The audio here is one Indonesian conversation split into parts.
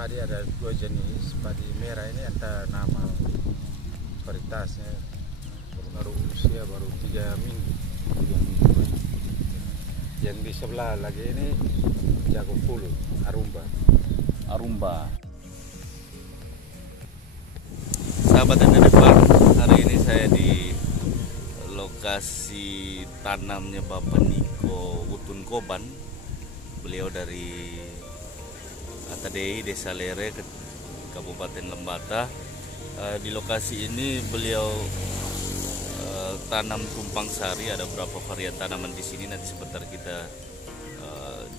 Padi ada dua jenis. Padi merah ini ada nama varietasnya baru usia baru 3 minggu. Yang di sebelah lagi ini jago full Arumba. Sahabat NTT Farm, hari ini saya di lokasi tanamnya Bapak Niko Utun Koban. Beliau dari TDI Desa Lere, Kabupaten Lembata. Di lokasi ini beliau tanam tumpang sari. Ada beberapa varian tanaman di sini. Nanti sebentar kita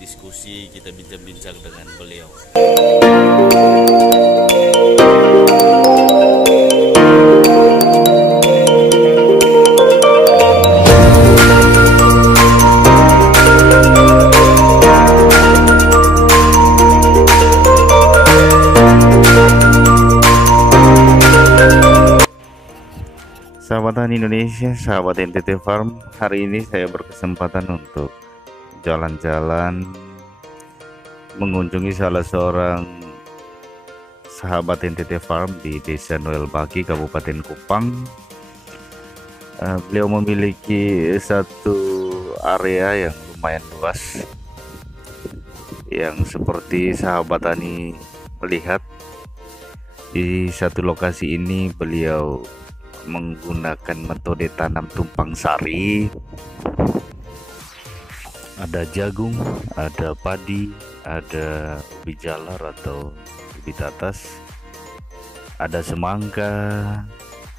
diskusi, kita bincang-bincang dengan beliau. Sahabat tani Indonesia, sahabat NTT Farm, hari ini saya berkesempatan untuk jalan-jalan mengunjungi salah seorang sahabat NTT Farm di Desa Noel Baki, Kabupaten Kupang. Beliau memiliki satu area yang lumayan luas, yang seperti sahabat tani melihat di satu lokasi ini beliau menggunakan metode tanam tumpang sari. Ada jagung, ada padi, ada ubi jalar atau ubi tatas, ada semangka,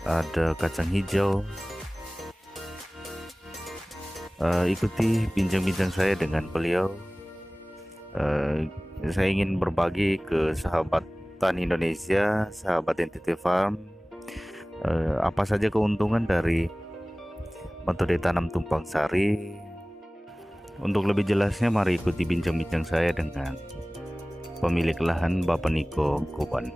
ada kacang hijau. Ikuti bincang-bincang saya dengan beliau. Saya ingin berbagi ke sahabat tani Indonesia, sahabat NTT Farm, apa saja keuntungan dari metode tanam tumpang sari. Untuk lebih jelasnya, mari ikuti bincang-bincang saya dengan pemilik lahan Bapak Niko Koban.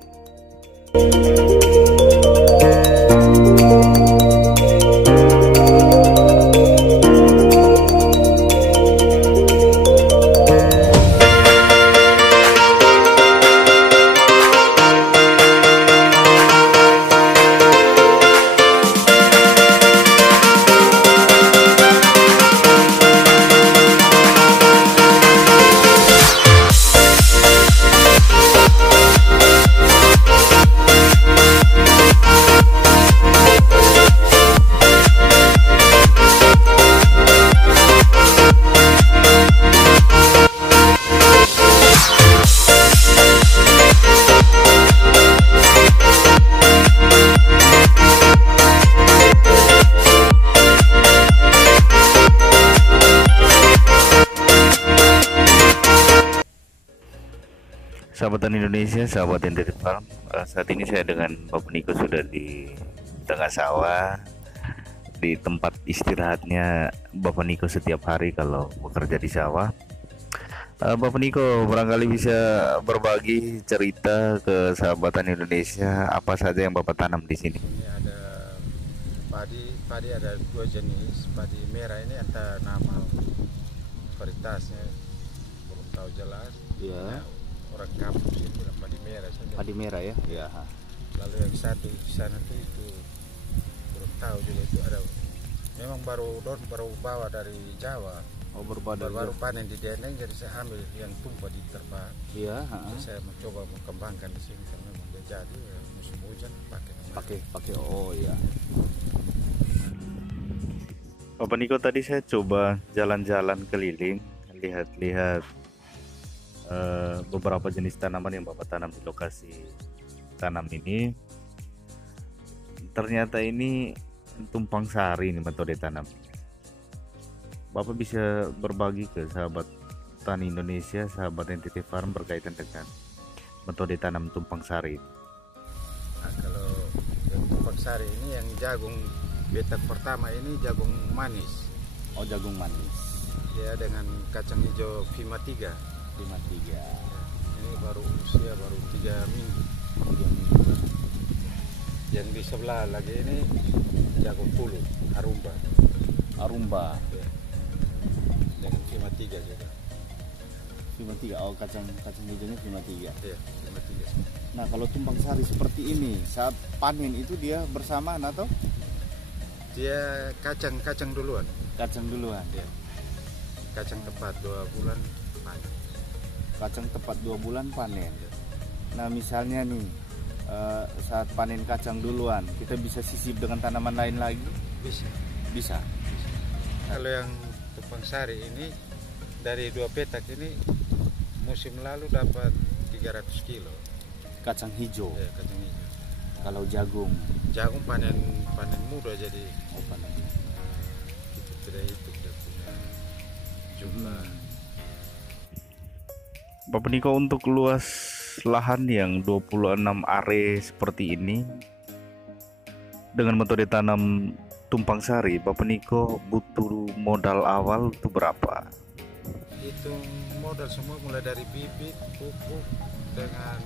Sahabat tani Indonesia, sahabat NTT Farm, saat ini saya dengan Bapak Niko sudah di tengah sawah, di tempat istirahatnya Bapak Niko setiap hari kalau bekerja di sawah. Bapak Niko barangkali bisa berbagi cerita ke sahabat tani Indonesia apa saja yang Bapak tanam di sini. Ini ada padi ada dua jenis. Padi merah ini ada nama varietasnya belum tahu jelas. Ya. Orang kampung sih bilang padi merah saja. Padi merah ya. Ya. Lalu yang satu di sana tuh itu belum tahu juga, itu ada memang baru bawa dari Jawa. Oh, baru panen di Deneng, jadi saya ambil yang tumpah di terba. Iya. Saya mencoba mengembangkan di sini karena memang dia jadi musim hujan pakai. Oh iya. Bapak Niko, tadi saya coba jalan-jalan keliling, lihat-lihat beberapa jenis tanaman yang Bapak tanam di lokasi tanam ini. Ternyata ini tumpang sari, ini metode tanam. Bapak bisa berbagi ke sahabat tani Indonesia, sahabat NTT Farm berkaitan dengan metode tanam tumpang sari. Nah, kalau yang Sari ini yang jagung petak pertama ini jagung manis. Oh, jagung manis. Ya, dengan kacang hijau Vima 3. Vima 3. Ya, ini baru usia baru 3 minggu. Yang di sebelah lagi ini jagung pulu Arumba. Arumba. Ya. Dengan Vima 3 juga. Vima 3. Oh, kacang hijaunya Vima 3. Ya, Vima 3. Nah, kalau tumpang sari seperti ini, saat panen itu dia bersamaan atau? Dia kacang duluan. Kacang duluan. Ya. Kacang tepat 2 bulan panen. Kacang tepat 2 bulan panen. Nah, misalnya nih saat panen kacang duluan, kita bisa sisip dengan tanaman lain lagi? Bisa. Bisa. Kalau yang tumpang sari ini dari 2 petak ini musim lalu dapat 300 kilo. Kacang hijau. Ya, kacang hijau. Kalau jagung Panen muda jadi panen. kita tidak hitung dia punya jumlah. Bapak Niko, untuk luas lahan yang 26 are seperti ini dengan metode tanam tumpang sari, Bapak Niko butuh modal awal itu berapa? Hitung modal semua mulai dari bibit, pupuk dengan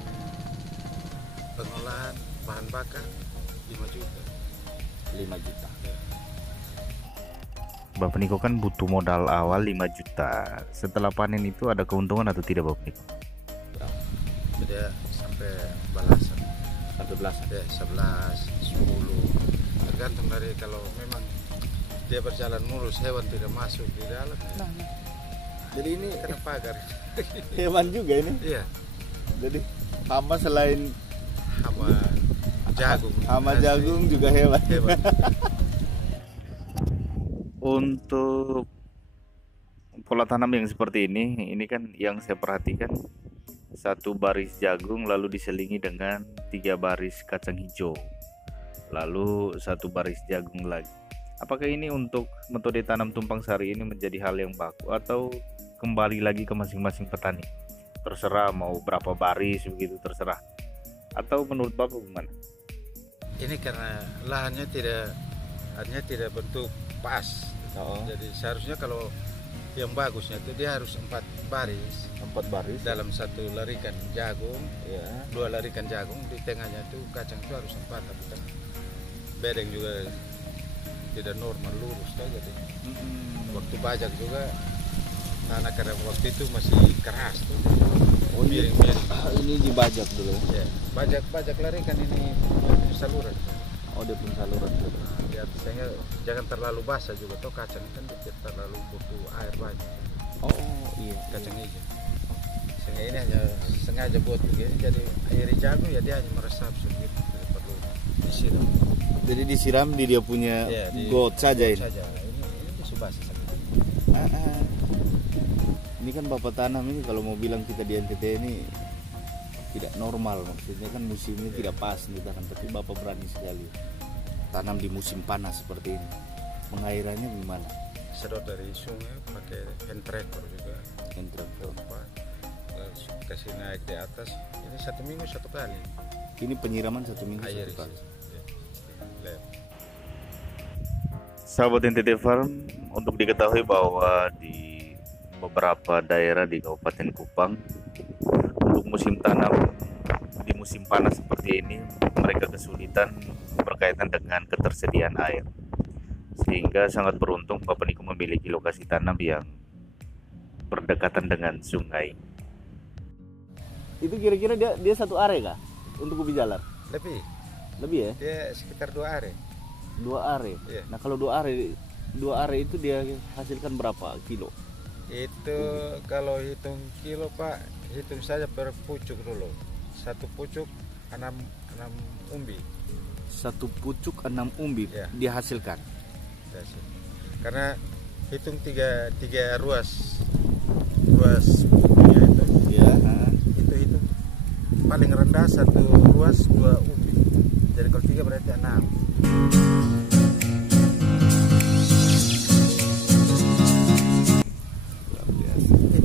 pengolahan bahan bakar 5 juta. 5 juta. Bapak Niko kan butuh modal awal 5 juta. Setelah panen itu ada keuntungan atau tidak, Bapak Niko? Jadi sampai belasan. Sampai belasan. Ya, 11, 10. Tergantung dari kalau memang dia berjalan mulus, hewan tidak masuk di dalam. Ya. Jadi ini Kena pagar. hewan juga ini. Iya, Jadi hama selain hama jagung. hama Asli. jagung juga hewan. Hewan. Untuk pola tanam yang seperti ini kan yang saya perhatikan, 1 baris jagung lalu diselingi dengan 3 baris kacang hijau, lalu 1 baris jagung lagi. Apakah ini untuk metode tanam tumpang sari ini menjadi hal yang baku atau kembali lagi ke masing-masing petani? Terserah mau berapa baris begitu, terserah. Atau menurut Bapak gimana? Ini karena lahannya tidak bentuk pas. Oh, Jadi seharusnya kalau yang bagusnya itu dia harus 4 baris 4 baris. dalam 1 larikan jagung, Ya. 2 larikan jagung, di tengahnya itu kacang itu harus 4, tapi kan bedeng juga tidak normal lurus kan. Jadi waktu bajak juga tanah karena waktu itu masih keras tuh. Oh, ini, Miring-miring. ini dibajak dulu. Ya, bajak larikan ini saluran. Oh, dia pun saluran dulu. Ya, sehingga jangan terlalu basah juga toh kacang kan tidak terlalu butuh air banyak. Oh, iya. Kacang hijau. Sehingga ini hanya sengaja buat begini, jadi air jagung ya dia hanya meresap sedikit, tidak perlu disiram. Jadi disiram di dia punya Ya, di got saja ini. saja. Ini bisa basah saja. Ini kan Bapak tanam ini kalau mau bilang kita di NTT ini tidak normal, maksudnya kan musimnya tidak pas ditanam, tapi Bapak berani sekali tanam di musim panas seperti ini. Pengairannya gimana? Sedot dari sungai pakai hand tractor juga. Pompa, lalu kasih naik di atas. Ini 1 minggu 1 kali. Ini penyiraman 1 minggu Air satu kali. ya. Lep. Sahabat NTT Farm, untuk diketahui bahwa di beberapa daerah di Kabupaten Kupang untuk musim tanam di musim panas seperti ini mereka kesulitan berkaitan dengan ketersediaan air, sehingga sangat beruntung Bapak Niko memiliki lokasi tanam yang berdekatan dengan sungai. Itu kira-kira dia 1 are kah untuk ubi jalar? Lebih Lebih ya? dia sekitar 2 are. 2 are. Iya. Nah, kalau 2 are itu dia hasilkan berapa kilo? Itu kalau hitung kilo Pak, hitung saja per pucuk dulu. 1 pucuk 6 umbi. 1 pucuk 6 umbi Ya. dihasilkan. Karena hitung 3 ruas pupuknya itu. Ya. Itu hitung paling rendah 1 ruas 2 umbi. Jadi kalau 3 berarti 6.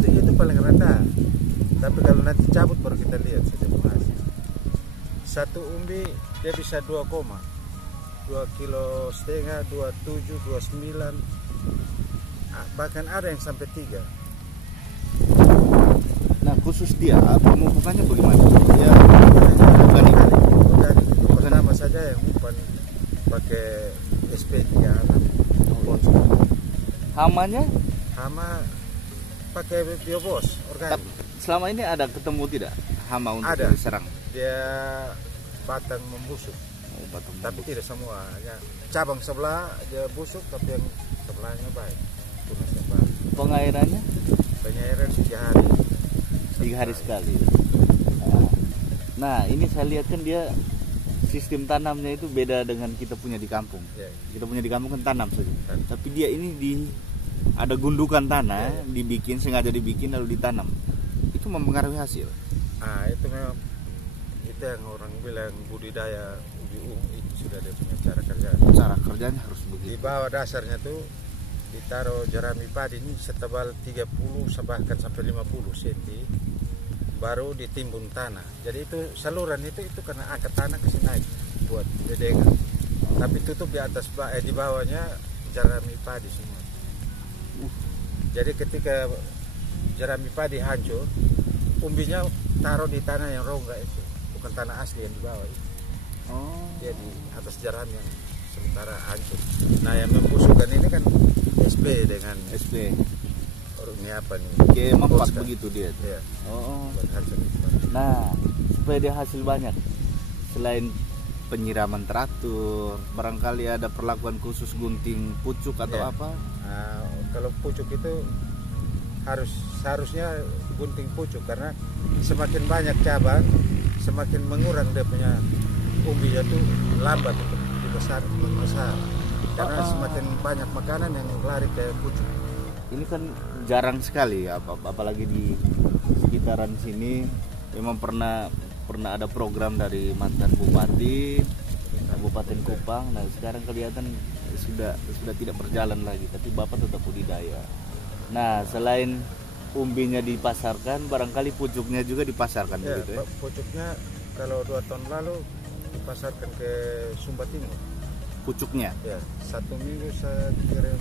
Itu paling rendah. Tapi kalau nanti cabut baru kita lihat saja hasil. 1 umbi dia bisa 2 koma. 2,5 kilo, 27, 29, bahkan ada yang sampai 3. Nah khusus dia pemupukannya bagaimana? Dia Organik. Itu pertama saja yang umpan pakai SP3. hamanya Hama pakai biobos organik. selama ini ada ketemu tidak hama untuk Ada. diserang? Dia batang membusuk, Oh, batang tapi tidak semua. Ya, cabang sebelah dia busuk, tapi yang sebelahnya baik. Tunasnya baik. Pengairannya Penyairan 3 hari. 3 hari sekali. Nah ini saya lihat kan dia sistem tanamnya itu beda dengan kita punya di kampung. Ya, Kita punya di kampung kan tanam saja. Tanam. Tapi dia ini ada gundukan tanah, dibikin sengaja dibikin lalu ditanam. Itu mempengaruhi hasil. itu memang itu yang orang bilang budidaya ubi ungu itu sudah dia punya cara kerja. Cara kerjanya harus Di begitu. bawah dasarnya tuh ditaruh jerami padi ini setebal 30 bahkan sampai 50 cm, baru ditimbun tanah. Jadi itu saluran itu karena angkat tanah ke sini naik buat bedengan. Tapi tutup di atas di bawahnya jerami padi semua. Jadi ketika jerami padi hancur, umbinya taruh di tanah yang rongga itu, bukan tanah asli yang di bawah itu. Oh. Dia di atas jerami yang sementara hancur. Nah yang membusukkan ini kan SP dengan SP. ini apa nih? Kayak mempat Boskan. begitu dia. Ya, Oh. buat hasil itu. Nah, supaya dia hasil banyak. Selain penyiraman teratur, barangkali ada perlakuan khusus gunting pucuk atau Ya. apa? Nah, kalau pucuk itu seharusnya gunting pucuk, karena semakin banyak cabang semakin mengurang dia punya umbinya tuh lambat untuk membesar. Karena semakin banyak makanan yang lari ke pucuk. Ini kan jarang sekali ya, apalagi di sekitaran sini. Memang pernah ada program dari mantan bupati Kabupaten Kupang. Nah sekarang kelihatan sudah tidak berjalan lagi, tapi bapak tetap budidaya. Nah selain umbinya dipasarkan, barangkali pucuknya juga dipasarkan Ya, begitu ya? pucuknya kalau 2 tahun lalu dipasarkan ke Sumba Timur. Pucuknya Ya, 1 minggu saya kirim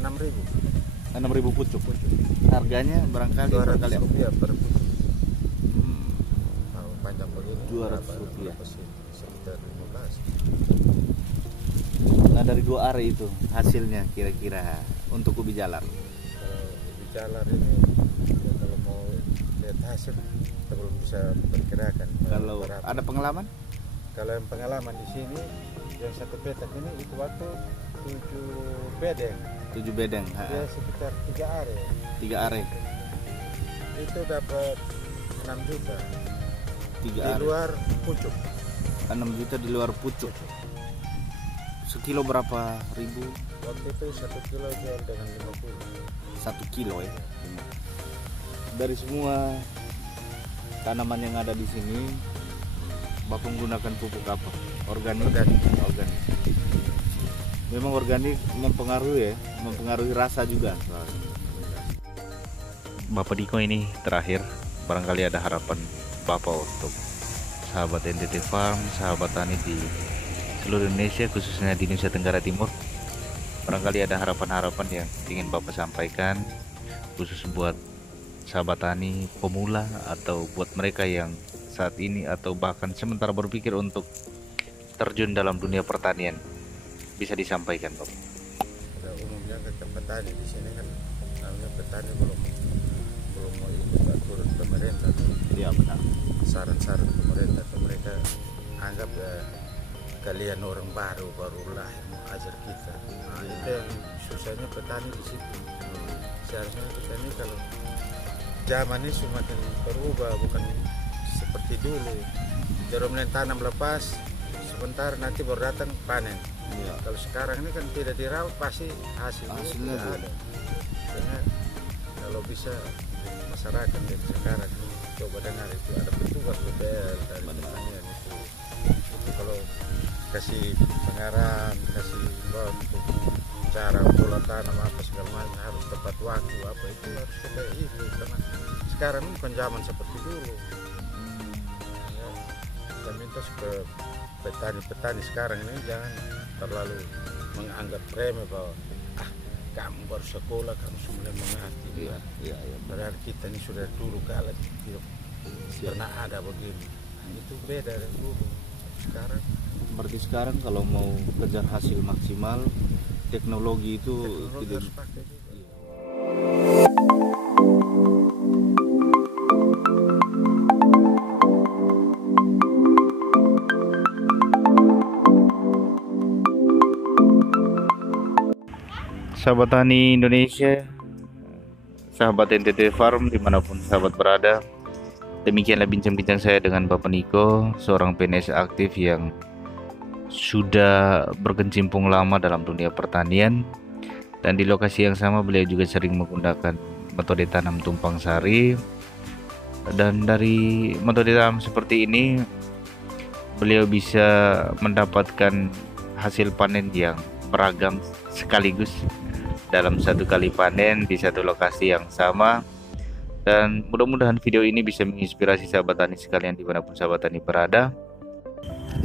6.000. 6.000 pucuk. Harganya barangkali 200 rupiah per pucuk. Kalau panjang begini 200 rupiah. berapa sih? Sekitar 15. Nah dari 2 are itu hasilnya kira-kira untuk ubi jalar. Kalau di jalan ini ya, kalau mau lihat hasil kita belum bisa perkirakan. Kalau berapa. ada pengalaman? Kalau yang pengalaman di sini yang satu petak ini itu waktu 7 bedeng, 7 bedeng, dia sekitar 3 are. 3 are, Itu dapat 6 juta 3 di are. luar pucuk. 6 juta di luar pucuk. Sekilo berapa ribu? Waktu itu 1 kilo jual dengan 50. 1 kilo ya. Dari semua tanaman yang ada di sini, Bapak menggunakan pupuk apa? Organik. Organik. Memang organik mempengaruhi ya, mempengaruhi rasa juga. Bapak Diko, ini terakhir, barangkali ada harapan Bapak untuk sahabat NTT Farm, sahabat tani di seluruh Indonesia, khususnya di Nusa Tenggara Timur. Barangkali ada harapan-harapan yang ingin Bapak sampaikan, khusus buat sahabat tani pemula atau buat mereka yang saat ini atau bahkan sementara berpikir untuk terjun dalam dunia pertanian. Bisa disampaikan, Bapak. Pada umumnya ke petani di sini kan, namanya petani belum mau ikut aturan pemerintah. Iya benar. Saran-saran pemerintah ke mereka, anggap ya kalian orang baru lahir mau ajar kita. Nah, itu yang susahnya petani di situ. Seharusnya kita ini kalau zaman ini semakin berubah, bukan seperti dulu. Jarum tanam lepas, sebentar nanti baru datang panen. Iya. Kalau sekarang ini kan tidak dirawat, pasti hasilnya Hasilnya tidak ada. Makanya kalau bisa masyarakat yang sekarang ini coba dengar, itu ada petugas BPL dari pertanian itu kalau kasih pengarahan, kasih untuk cara pola tanam apa segala macam harus tepat waktu, apa itu harus kayak itu, karena sekarang bukan zaman seperti dulu. Ya, kita minta supaya petani-petani sekarang ini jangan terlalu menganggap remeh bahwa kamu baru sekolah kamu sudah mengerti. Iya, iya, iya. Padahal kita ini sudah dulu kala tidak pernah ada begini. Itu beda dari dulu. Sekarang Berarti sekarang kalau mau kejar hasil maksimal, teknologi itu teknologi tidak. harus pakai juga. Sahabat tani Indonesia, sahabat NTT Farm dimanapun sahabat berada, demikianlah bincang-bincang saya dengan Bapak Niko, seorang PNS aktif yang sudah berkecimpung lama dalam dunia pertanian, dan di lokasi yang sama beliau juga sering menggunakan metode tanam tumpang sari. Dan dari metode tanam seperti ini beliau bisa mendapatkan hasil panen yang beragam sekaligus dalam satu kali panen di satu lokasi yang sama. Dan mudah-mudahan video ini bisa menginspirasi sahabat tani sekalian dimanapun sahabat tani berada.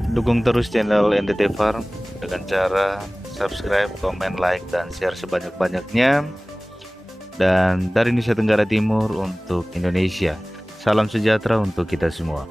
Dukung terus channel NTT Farm dengan cara subscribe, komen, like, dan share sebanyak-banyaknya. Dan dari Nusa Tenggara Timur untuk Indonesia, salam sejahtera untuk kita semua.